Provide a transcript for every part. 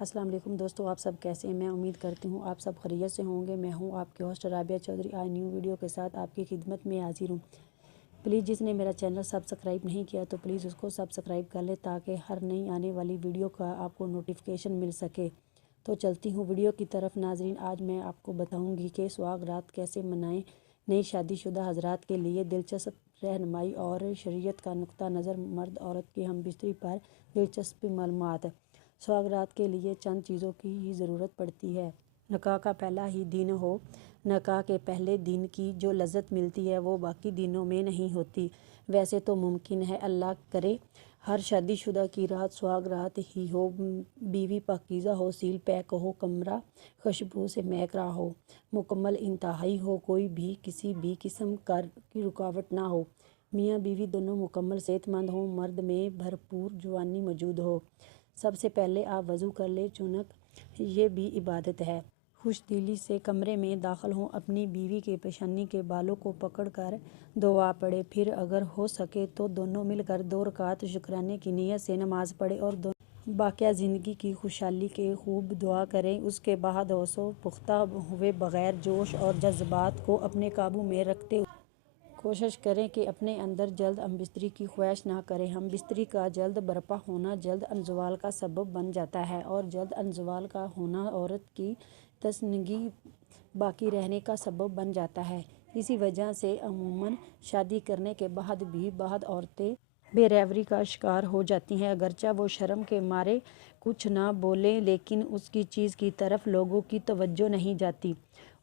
السلام علیکم دوستو، آپ سب کیسے ہیں؟ میں امید کرتی ہوں آپ سب خیریت سے ہوں گے۔ میں ہوں آپ کے ہوسٹ رابعہ چودھری، آج نیو ویڈیو کے ساتھ آپ کی خدمت میں حاضر ہوں۔ پلیز جس نے میرا چینل سبسکرائب نہیں کیا تو پلیز اس کو سبسکرائب کر لیں تاکہ ہر نئی آنے والی ویڈیو کا آپ کو نوٹیفیکیشن مل سکے۔ تو چلتی ہوں ویڈیو کی طرف۔ ناظرین، آج میں آپ کو بتاؤں گی کہ سہاگ رات کیسے منائیں۔ نئی شادی شدہ حضرات کے لیے دلچسپ رہنمائی اور شریعت کا نقطہ نظر، مرد عورت کی ہم بستری پر دلچسپ معلومات۔ سہاگ رات کے لیے چند چیزوں کی ہی ضرورت پڑتی ہے۔ نکاح کا پہلا ہی دن ہو۔ نکاح کے پہلے دن کی جو لذت ملتی ہے وہ باقی دنوں میں نہیں ہوتی۔ ویسے تو ممکن ہے، اللہ کرے ہر شادی شدہ کی رات سہاگ رات ہی ہو، بیوی پاکیزہ ہو، سیل پیک ہو، کمرہ خوشبو سے مہک رہا ہو، مکمل انتہائی ہو، کوئی بھی کسی بھی قسم کی رکاوٹ نہ ہو، میاں بیوی دونوں مکمل صحت مند ہوں، مرد میں بھرپور جوانی موجود ہو۔ سب سے پہلے آپ وضو کر لیں، چونکہ یہ بھی عبادت ہے۔ خوش دلی سے کمرے میں داخل ہوں، اپنی بیوی کے پیشانی کے بالوں کو پکڑ کر دعا پڑھیں، پھر اگر ہو سکے تو دونوں مل کر 2 رکعت شکرانے کی نیت سے نماز پڑھیں اور باقیہ زندگی کی خوشحالی کے خوب دعا کریں۔ اس کے بعد ہوش پختہ ہوئے بغیر جوش اور جذبات کو اپنے قابو میں رکھتے ہوئے کوشش کریں کہ اپنے اندر جلد ہمبستری کی خواہش نہ کریں۔ ہمبستری کا جلد برپا ہونا جلد انزوال کا سبب بن جاتا ہے اور جلد انزوال کا ہونا عورت کی تشنگی باقی رہنے کا سبب بن جاتا ہے۔ اسی وجہ سے عموماً شادی کرنے کے بعد بھی بعض عورتیں بے رحمی کا شکار ہو جاتی ہیں۔ اگرچہ وہ شرم کے مارے کچھ نہ بولیں لیکن اس کی چیز کی طرف لوگوں کی توجہ نہیں جاتی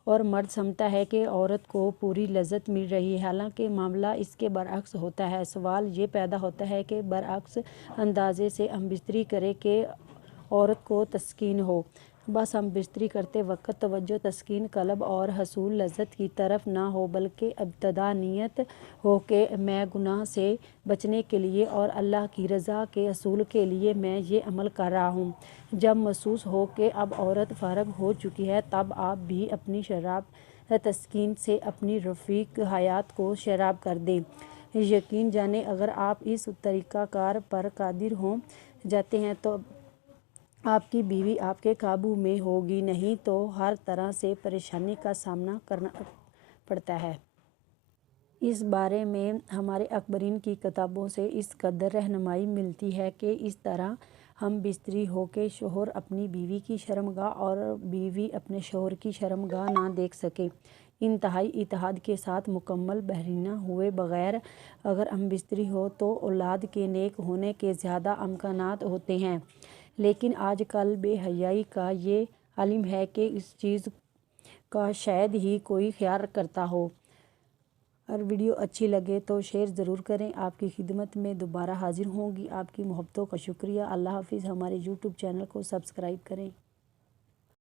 اور مرد سمجھتا ہے کہ عورت کو پوری لذت مل رہی ہے، حالانکہ معاملہ اس کے برعکس ہوتا ہے۔ سوال یہ پیدا ہوتا ہے کہ برعکس اندازے سے ہمبستری کریں کہ عورت کو تسکین ہو۔ بس ہمبستری کرتے وقت توجہ تسکین قلب اور حصول لذت کی طرف نہ ہو، بلکہ ابتدا نیت ہو کہ میں گناہ سے بچنے کے لیے اور اللہ کی رضا کے حصول کے لیے میں یہ عمل کر رہا ہوں۔ جب محسوس ہو کہ اب عورت فارغ ہو چکی ہے، تب آپ بھی اپنی شراب تسکین سے اپنی رفیق حیات کو شراب کر دیں۔ یقین جانیں، اگر آپ اس طریقہ کار پر قادر ہو جاتے ہیں تو آپ کی بیوی آپ کے قابو میں ہوگی، نہیں تو ہر طرح سے پریشانی کا سامنا کرنا پڑتا ہے۔ اس بارے میں ہمارے اکابرین کی کتابوں سے اس قدر رہنمائی ملتی ہے کہ اس طرح ہم بستری ہو کہ شوہر اپنی بیوی کی شرمگاہ اور بیوی اپنے شوہر کی شرمگاہ نہ دیکھ سکے۔ انتہائی اتحاد کے ساتھ مکمل بحرینہ ہوئے بغیر اگر ہم بستری ہو تو اولاد کے نیک ہونے کے زیادہ امکانات ہوتے ہیں، لیکن آج کل بے حیائی کا یہ عالم ہے کہ اس چیز کا شاید ہی کوئی خیال کرتا ہو۔ اگر ویڈیو اچھی لگے تو شیئر ضرور کریں۔ آپ کی خدمت میں دوبارہ حاضر ہوں گی۔ آپ کی محبتوں کا شکریہ۔ اللہ حافظ۔ ہمارے یوٹیوب چینل کو سبسکرائب کریں۔